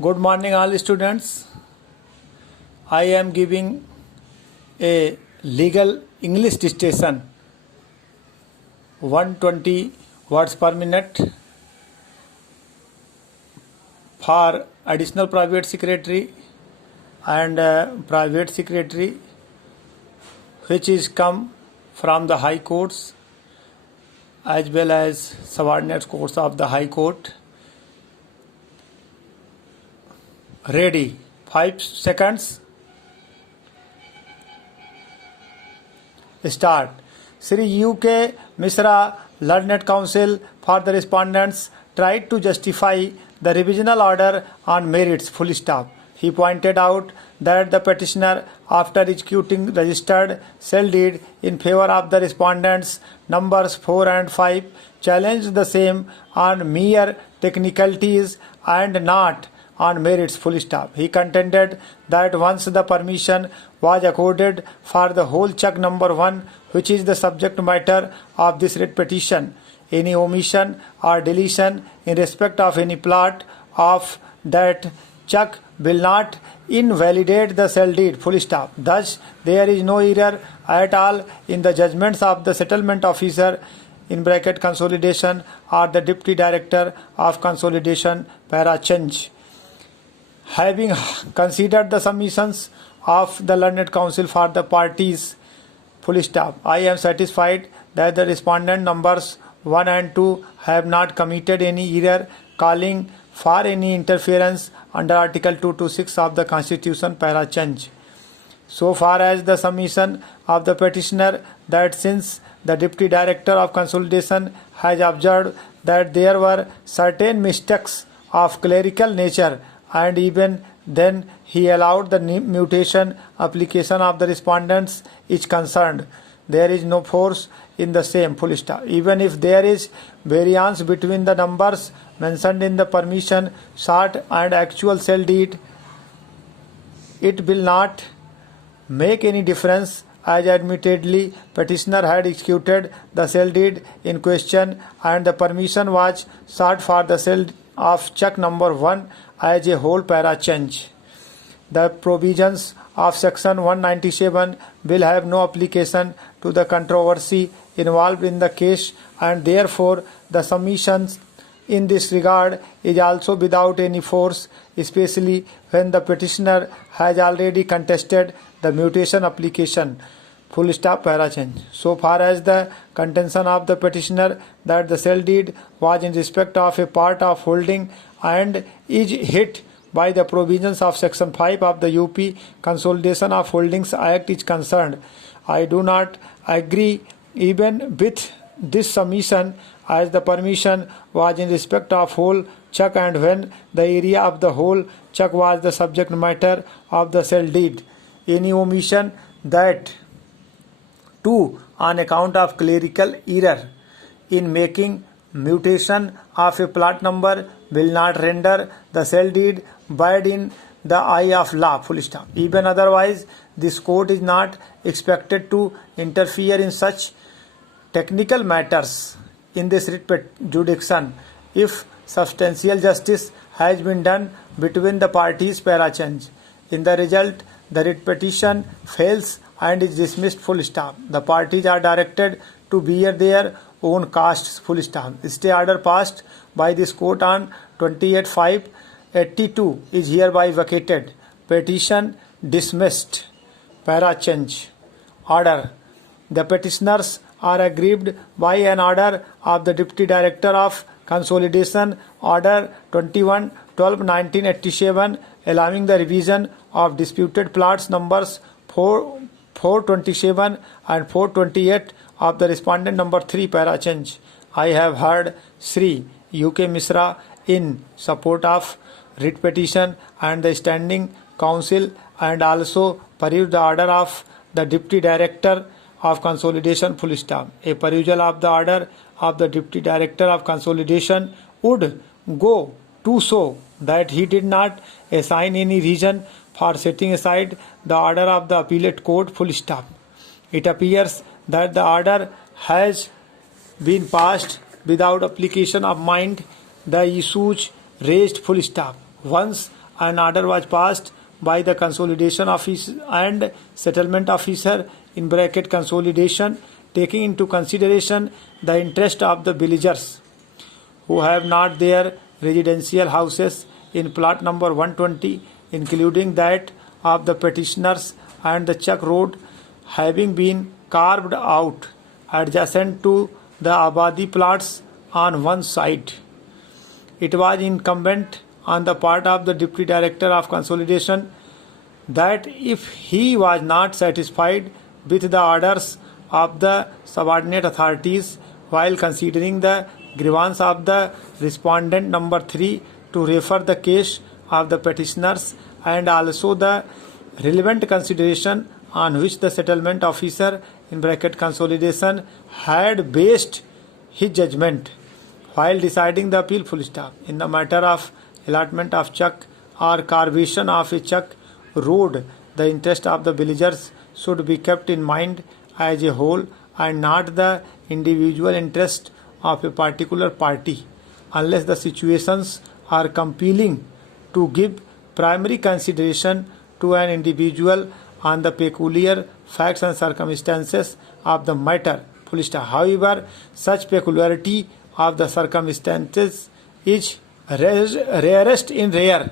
Good morning, all students. I am giving a legal English dictation 120 words per minute for additional private secretary and private secretary which is come from the high courts as well as subordinate courts of the high court. Ready. 5 seconds. Start. Sri U.K. Misra, Learned Counsel for the respondents, tried to justify the revisional order on merits. Full stop. He pointed out that the petitioner, after executing registered sale deed in favor of the respondents numbers 4 and 5, challenged the same on mere technicalities and not on merits. Full stop. He contended that once the permission was accorded for the whole check number 1, which is the subject matter of this writ petition, any omission or deletion in respect of any plot of that check will not invalidate the sale deed. Full stop. Thus, there is no error at all in the judgments of the settlement officer in bracket consolidation or the deputy director of consolidation para change. Having considered the submissions of the learned counsel for the parties, full stop, I am satisfied that the respondent numbers 1 and 2 have not committed any error calling for any interference under Article 226 of the Constitution para change. So far as the submission of the petitioner that since the Deputy Director of Consolidation has observed that there were certain mistakes of clerical nature and even then he allowed the mutation application of the respondents is concerned, there is no force in the same. Full stop. Even if there is variance between the numbers mentioned in the permission sought and actual sale deed, it will not make any difference as admittedly petitioner had executed the sale deed in question and the permission was sought for the sale of check number 1 as a whole para change. The provisions of section 197 will have no application to the controversy involved in the case and therefore the submissions in this regard is also without any force, especially when the petitioner has already contested the mutation application. Full stop para change. So far as the contention of the petitioner that the sale deed was in respect of a part of holding and is hit by the provisions of section 5 of the UP Consolidation of Holdings Act is concerned, I do not agree even with this submission as the permission was in respect of whole check and when the area of the whole check was the subject matter of the sale deed. Any omission that 2 on account of clerical error in making mutation of a plot number will not render the sale deed void in the eye of law. Full stop. Even otherwise, this court is not expected to interfere in such technical matters in this writ jurisdiction if substantial justice has been done between the parties para change. In the result, the writ petition fails and is dismissed. Full stop. The parties are directed to bear their own costs. Full stop. Stay order passed by this court on 28/5/82 is hereby vacated. Petition dismissed. Para change. Order. The petitioners are aggrieved by an order of the Deputy Director of Consolidation, Order 21/12/1987, allowing the revision of disputed plots numbers 427 and 428 of the respondent number 3 para change. I have heard Sri U.K. Misra in support of writ petition and the standing counsel and also perused the order of the Deputy Director of Consolidation. Full stop. A perusal of the order of the Deputy Director of Consolidation would go to show that he did not assign any reason for setting aside the order of the appellate court. Full stop. It appears that the order has been passed without application of mind the issues raised. Full stop. Once An order was passed by the consolidation officer and settlement officer in bracket consolidation, taking into consideration the interest of the villagers who have not their residential houses in plot number 120, including that of the petitioners, and the Chuck Road having been carved out adjacent to the Abadi plots on one side. It was incumbent on the part of the Deputy Director of Consolidation that if he was not satisfied with the orders of the subordinate authorities while considering the grievance of the respondent number 3, to refer the case of the petitioners and also the relevant consideration on which the settlement officer in bracket consolidation had based his judgment while deciding the appeal full stop. In the matter of allotment of Chuck or carvation of a Chuck road, the interest of the villagers should be kept in mind as a whole and not the individual interest of a particular party, unless the situations are compelling to give primary consideration to an individual on the peculiar facts and circumstances of the matter. Full stop. However, such peculiarity of the circumstances is rarest in rare